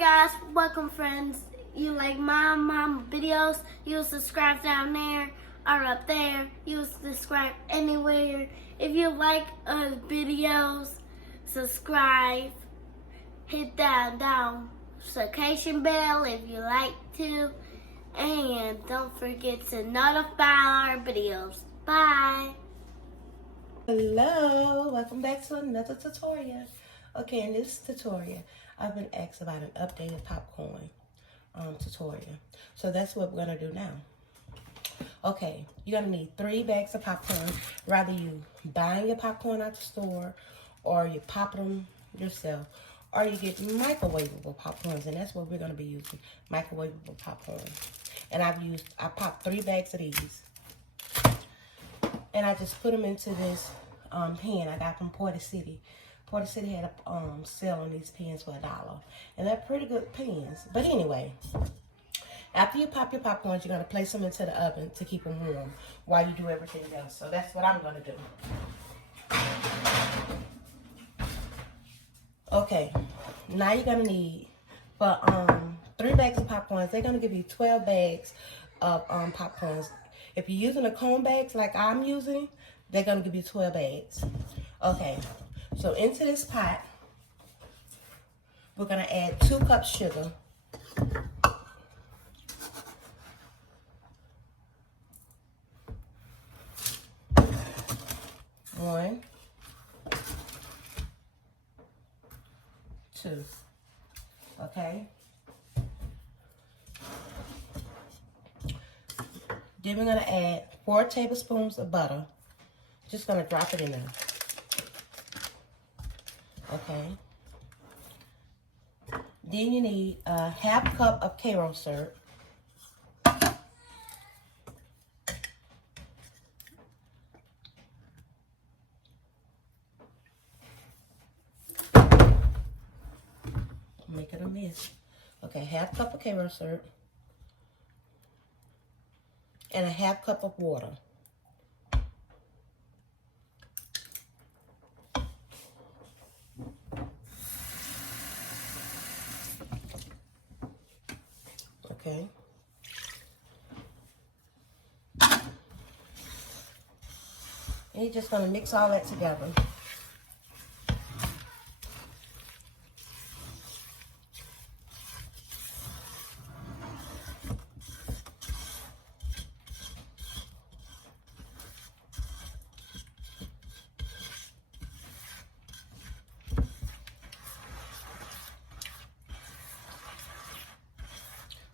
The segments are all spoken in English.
guys, welcome friends. You like my mom videos, you subscribe down there or up there. You subscribe anywhere. If you like videos, subscribe. Hit that notification bell if you like to. And don't forget to notify our videos. Bye. Hello, welcome back to another tutorial. Okay, in this tutorial, I've been asked about an updated popcorn tutorial. So that's what we're gonna do now. Okay, you're gonna need 3 bags of popcorn. Rather you buying your popcorn at the store, or you pop them yourself, or you get microwavable popcorns, and that's what we're gonna be using, microwavable popcorn. And I popped 3 bags of these. And I just put them into this pan I got from Porter City. Porter City had a sale on these pans for $1. And they're pretty good pans. But anyway, after you pop your popcorns, you're going to place them into the oven to keep them warm while you do everything else. So that's what I'm going to do. Okay, now you're going to need, for 3 bags of popcorns, they're going to give you 12 bags of popcorns. If you're using the cone bags like I'm using, they're going to give you 12 bags. Okay, so into this pot, we're going to add 2 cups sugar. One, 2. Okay. Then we're going to add 4 tablespoons of butter. Just going to drop it in there. Okay. Then you need a half cup of Karo syrup. Make it a mess. Okay, half cup of Karo syrup. And a half cup of water. Okay. And you're just going to mix all that together.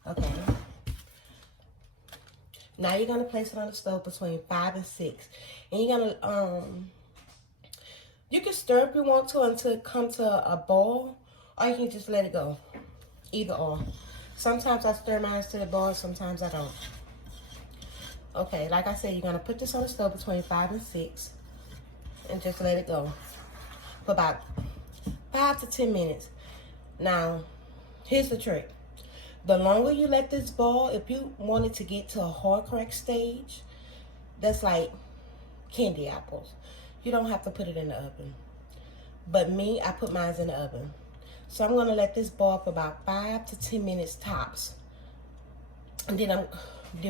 Okay. Now you're going to place it on the stove between 5 and 6. And you're going to, you can stir if you want to until it comes to a boil. Or you can just let it go. Either or. Sometimes I stir mine to the boil, sometimes I don't. Okay, like I said, you're going to put this on the stove between 5 and 6. And just let it go. For about 5 to 10 minutes. Now, here's the trick. The longer you let this boil, if you want it to get to a hard crack stage, that's like candy apples. You don't have to put it in the oven. But me, I put mine in the oven. So I'm going to let this boil for about 5 to 10 minutes tops. And then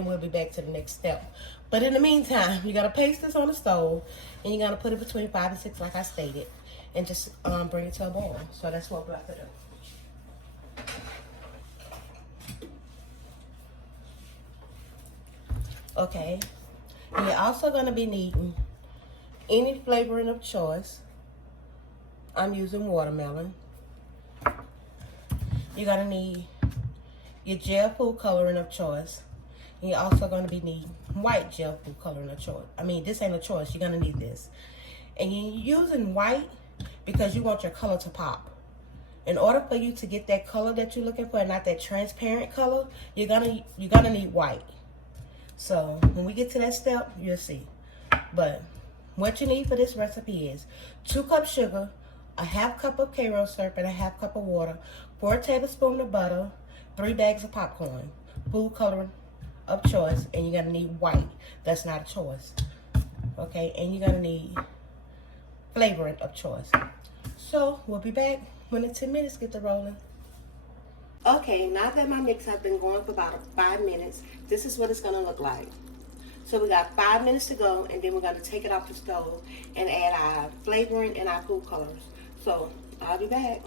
we'll be back to the next step. But in the meantime, you got to place this on the stove. And you're going to put it between 5 and 6 like I stated. And just bring it to a boil. So that's what we're about to do. Okay, and you're also going to be needing any flavoring of choice. I'm using watermelon. You're going to need your gel food coloring of choice. And you're also going to be needing white gel food coloring of choice. I mean, this ain't a choice. You're going to need this. And you're using white because you want your color to pop. In order for you to get that color that you're looking for and not that transparent color, you're gonna need white. So when we get to that step, you'll see. But what you need for this recipe is 2 cups sugar, a half cup of Karo syrup, and a half cup of water, 4 tablespoons of butter, 3 bags of popcorn, food coloring of choice, and you're gonna need white. That's not a choice. Okay, and you're gonna need flavoring of choice. So we'll be back when the 10 minutes get to rolling. Okay, now that my mix has been going for about 5 minutes, this is what it's gonna look like. So we got 5 minutes to go, and then we're gonna take it off the stove and add our flavoring and our food colors. So I'll be back.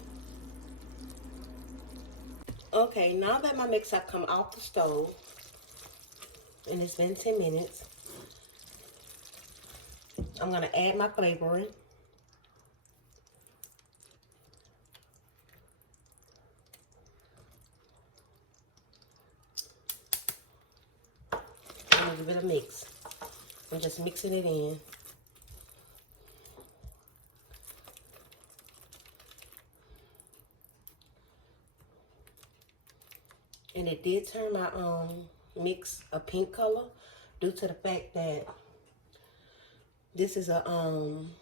Okay, now that my mix has come off the stove, and it's been 10 minutes, I'm gonna add my flavoring. And a little bit of mix. I'm just mixing it in. And it did turn my mix a pink color due to the fact that this is a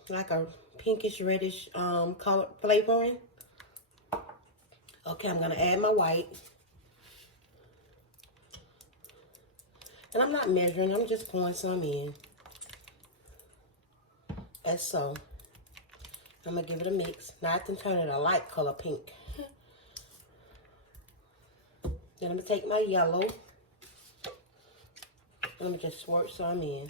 like a pinkish reddish color flavoring. Okay, I'm gonna add my white. And I'm not measuring, I'm just pouring some in. As so. I'm gonna give it a mix. Now I can turn it a light color pink. Then I'm gonna take my yellow. I'm gonna just squirt some in.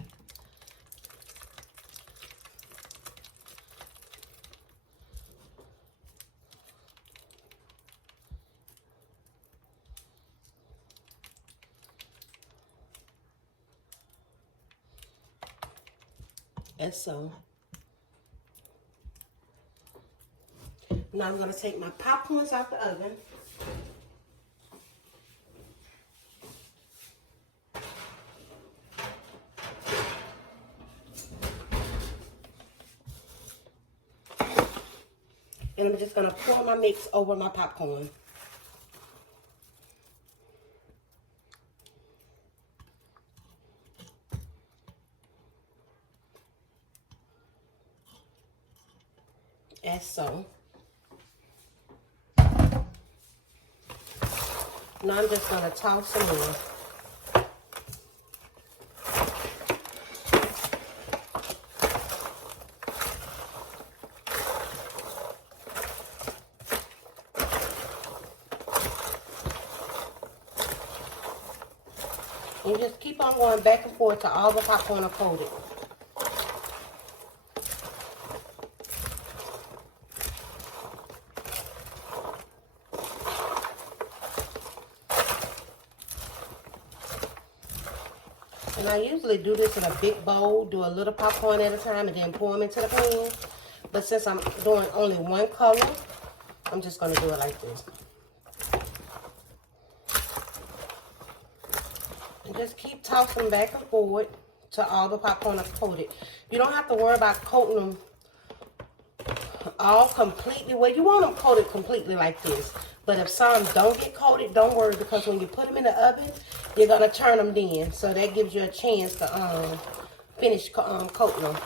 And so. Now I'm gonna take my popcorns out the oven. And I'm just gonna pour my mix over my popcorn. As so. Now I'm just gonna toss them in. And just keep on going back and forth till all the popcorn are coated. And I usually do this in a big bowl, do a little popcorn at a time, and then pour them into the pan. But since I'm doing only one color, I'm just going to do it like this. And just keep tossing back and forward till all the popcorn are coated. You don't have to worry about coating them all completely. Well, you want them coated completely like this. But if some don't get coated, don't worry, because when you put them in the oven, you're going to turn them then. So that gives you a chance to finish coating them.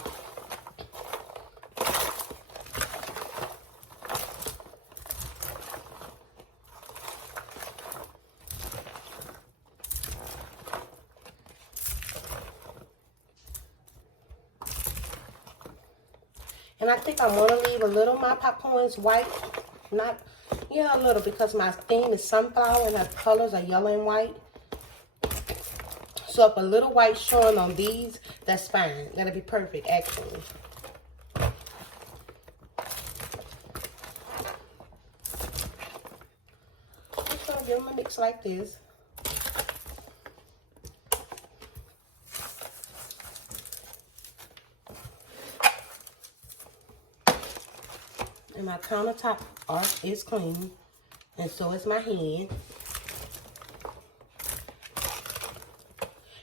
And I think I want to leave a little of my popcorns white. Not, yeah, a little, because my theme is sunflower and the colors are yellow and white. So if a little white showing on these, that's fine. That'll be perfect, actually. Just gonna give them a mix like this. And my countertop is clean, and so is my hand.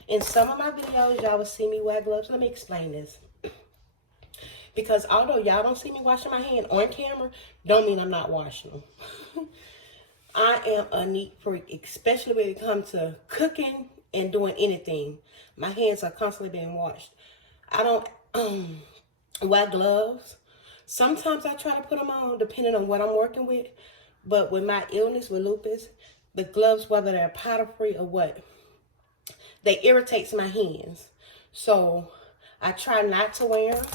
In some of my videos, y'all will see me wear gloves. Let me explain this. Because although y'all don't see me washing my hand on camera, don't mean I'm not washing them. I am a neat freak, especially when it comes to cooking and doing anything. My hands are constantly being washed. I don't wear gloves. Sometimes I try to put them on depending on what I'm working with. But with my illness, with lupus, the gloves, whether they're powder free or what, they irritates my hands. So I try not to wear them.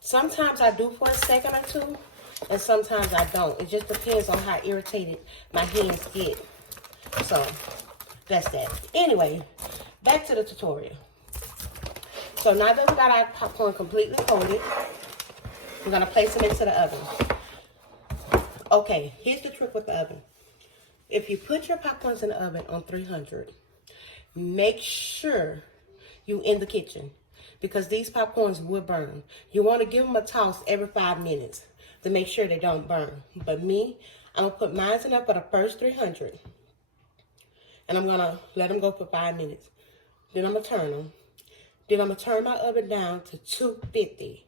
Sometimes I do for a second or two. and sometimes I don't. It just depends on how irritated my hands get. So, that's that. Anyway, back to the tutorial. So now that we got our popcorn completely coated, we're going to place them into the oven. Okay, here's the trick with the oven. If you put your popcorns in the oven on 300, make sure you in the kitchen because these popcorns will burn. You want to give them a toss every 5 minutes to make sure they don't burn. But me, I'm going to put mine in there for the first 300. And I'm going to let them go for 5 minutes. Then I'm going to turn them. Then I'm going to turn my oven down to 250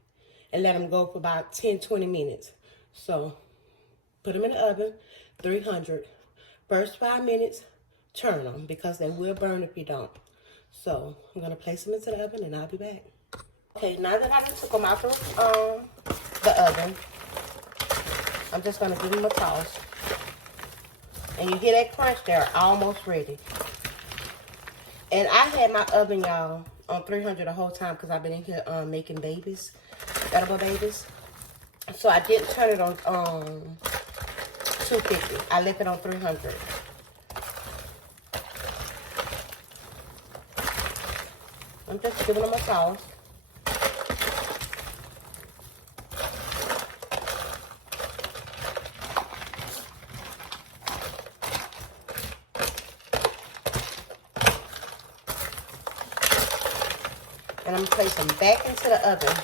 and let them go for about 10-20 minutes. So, put them in the oven, 300. First 5 minutes, turn them because they will burn if you don't. So, I'm going to place them into the oven and I'll be back. Okay, now that I took them out the oven, I'm just going to give them a toss. And you hear that crunch, they're almost ready. And I had my oven, y'all, on 300 the whole time because I've been in here making babies, edible babies. So I didn't turn it on 250. I left it on 300. I'm just giving them a toss. And I'm going to place them back into the oven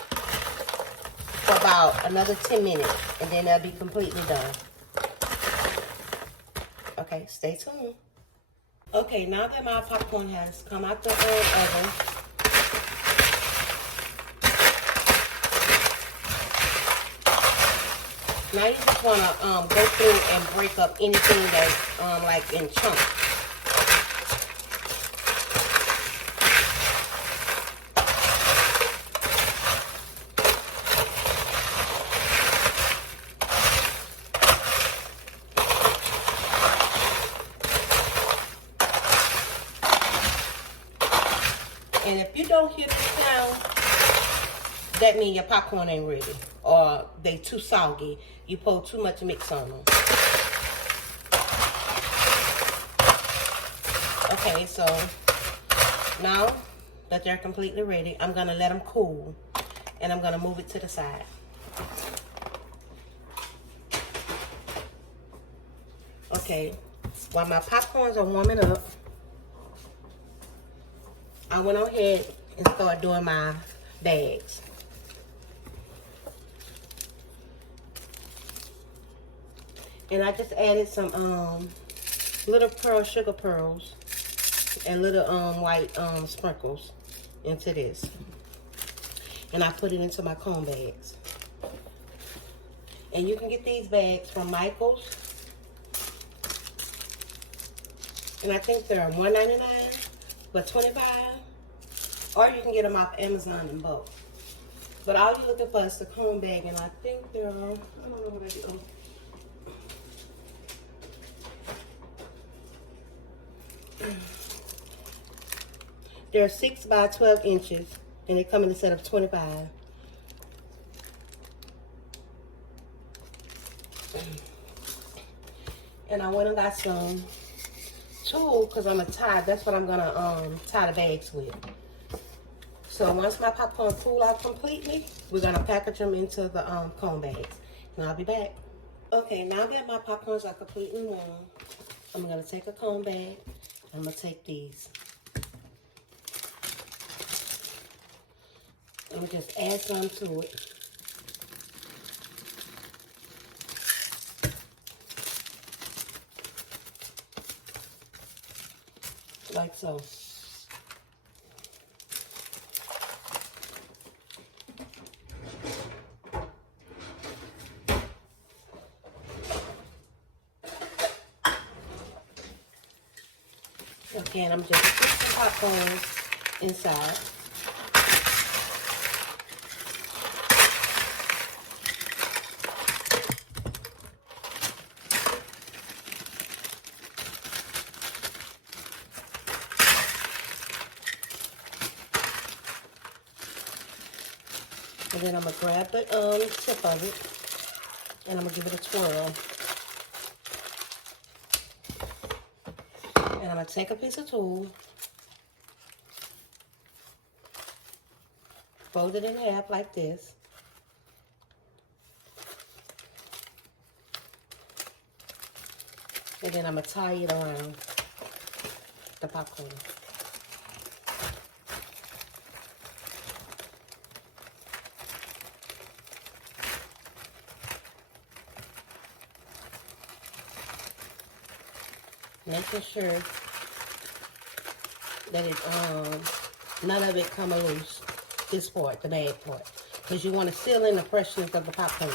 for about another 10 minutes. And then they'll be completely done. Okay, stay tuned. Okay, now that my popcorn has come out the oven, now you just want to go through and break up anything that's like in chunks. And if you don't hear the sound, that means your popcorn ain't ready. Or they too soggy. You pour too much mix on them. Okay, so now that they're completely ready, I'm going to let them cool. And I'm going to move it to the side. Okay, while my popcorns are warming up, I went ahead and started doing my bags. And I just added some little sugar pearls and little white sprinkles into this. And I put it into my cone bags. And you can get these bags from Micheals. And I think they're $1.99 for $25. Or you can get them off Amazon in bulk. But all you're looking for is the cone bag. And I think they're, I don't know what I do. They're 6 by 12 inches. And they come in a set of 25. And I went and got some tulle because I'm going to tie. That's what I'm going to tie the bags with. So once my popcorn cool out completely, we're going to package them into the cone bags. And I'll be back. Okay, now that my popcorns are completely warm, I'm going to take a cone bag. I'm going to take these. I'm going to just add some to it. Like so. Okay, and I'm just putting some popcorn inside. And then I'm going to grab the tip of it And I'm going to give it a twirl. And I'm going to take a piece of tulle, fold it in half like this. And then I'm going to tie it around the popcorn. Making sure that it none of it come loose. This part, the bad part, because you want to seal in the freshness of the popcorn.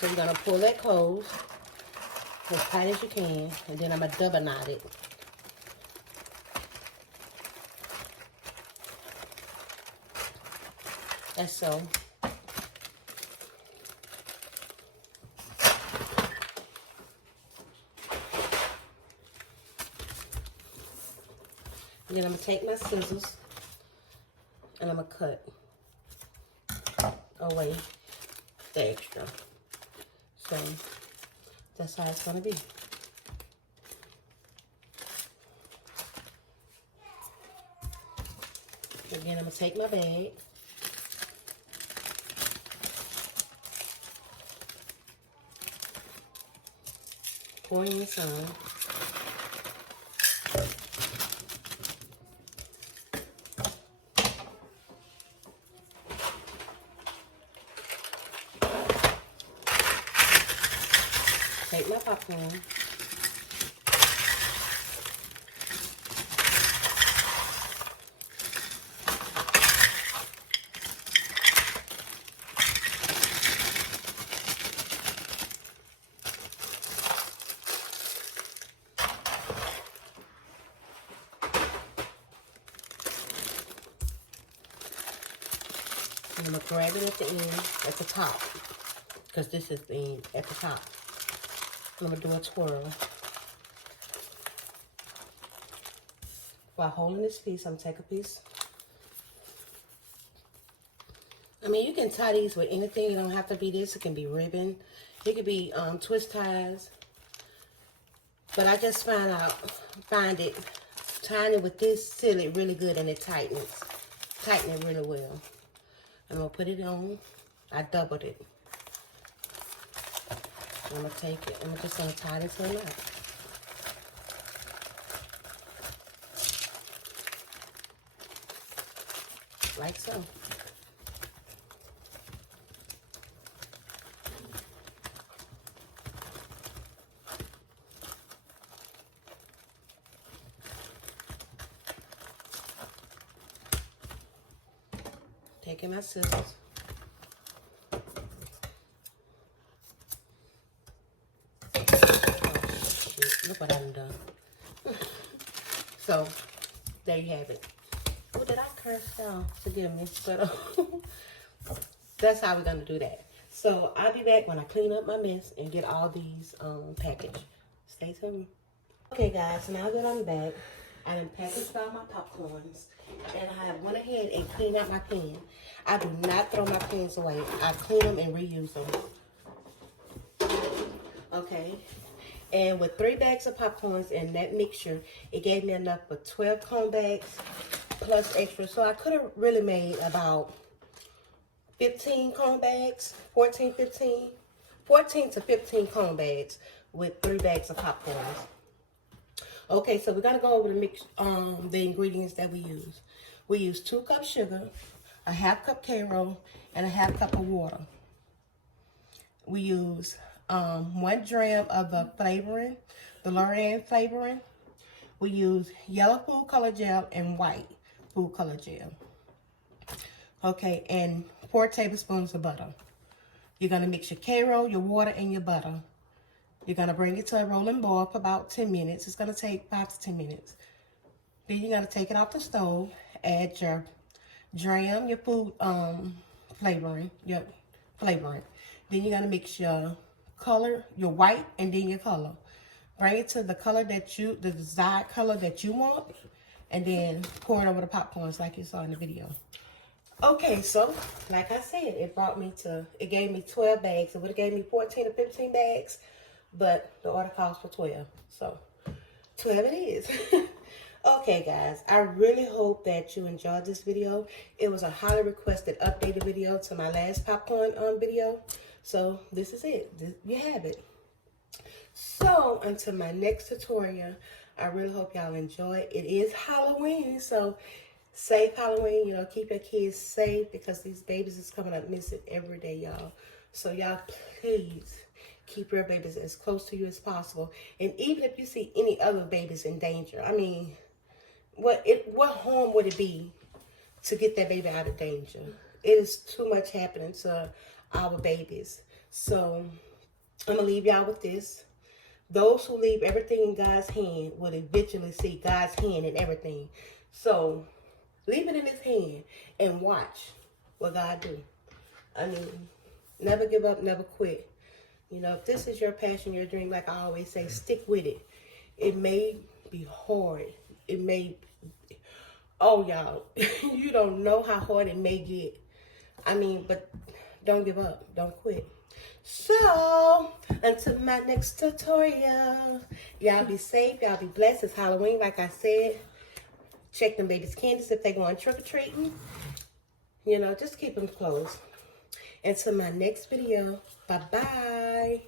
So you're gonna pull that close as tight as you can, and then I'm gonna double knot it. And so. And then I'm going to take my scissors and I'm going to cut away the extra. So that's how it's going to be. Again, I'm going to take my bag. Pour in some. Take my popcorn. And I'm going to grab it at the end, at the top, because this is the end, at the top. I'm going to do a twirl. While holding this piece, I'm going to take a piece. I mean, you can tie these with anything. It don't have to be this. It can be ribbon. It could be twist ties. But I just find it, tying it with this, seal it really good, and it tightens. Tighten it really well. I'm going to put it on. I doubled it. I'm going to take it. I'm just going to tie this one up. Like so. Taking my scissors. Look what I've done. So, there you have it. Oh, did I curse y'all? Forgive me. But that's how we're going to do that. So, I'll be back when I clean up my mess and get all these packaged. Stay tuned. Okay, guys. Now that I'm back, I done packaged all my popcorns. And I have went ahead and cleaned out my pan. I do not throw my pans away. I clean them and reuse them. Okay. And with 3 bags of popcorns in that mixture, it gave me enough for 12 cone bags plus extra. So I could have really made about 15 cone bags, 14 to 15 cone bags with 3 bags of popcorns. Okay, so we're gonna go over the ingredients that we use. We use 2 cups sugar, a 1/2 cup Karo, and a 1/2 cup of water. We use 1 gram of the flavoring, the Lorean flavoring. We use yellow food color gel and white food color gel. Okay, and 4 tablespoons of butter. You're gonna mix your Karo, your water, and your butter. You're gonna bring it to a rolling boil for about 10 minutes. It's gonna take 5 to 10 minutes. Then you're gonna take it off the stove, add your dram, your food flavoring. Then you're gonna mix your color, your white, and then your color. Bring it to the color the desired color that you want, and then pour it over the popcorns like you saw in the video. Okay, so like I said, it gave me 12 bags. It would have gave me 14 or 15 bags, but the order calls for 12. So 12 it is. Okay, guys, I really hope that you enjoyed this video. It was a highly requested updated video to my last popcorn video. So this is it. You have it. So until my next tutorial, I really hope y'all enjoy. It is Halloween, so safe Halloween. You know, keep your kids safe because these babies is coming up missing every day, y'all. So y'all, please keep your babies as close to you as possible. And even if you see any other babies in danger, I mean, what harm would it be to get that baby out of danger? It is too much happening to our babies. So I'm gonna leave y'all with this. Those who leave everything in God's hand will eventually see God's hand in everything. So leave it in his hand and watch what God do. I mean, never give up, never quit. You know, if this is your passion, your dream, like I always say, stick with it. It may be hard. It may, oh y'all, you don't know how hard it may get. I mean, but don't give up. Don't quit. So, until my next tutorial, y'all be safe. Y'all be blessed. It's Halloween, like I said. Check them babies' candies if they're going trick-or-treating. You know, just keep them close. Until my next video, bye-bye.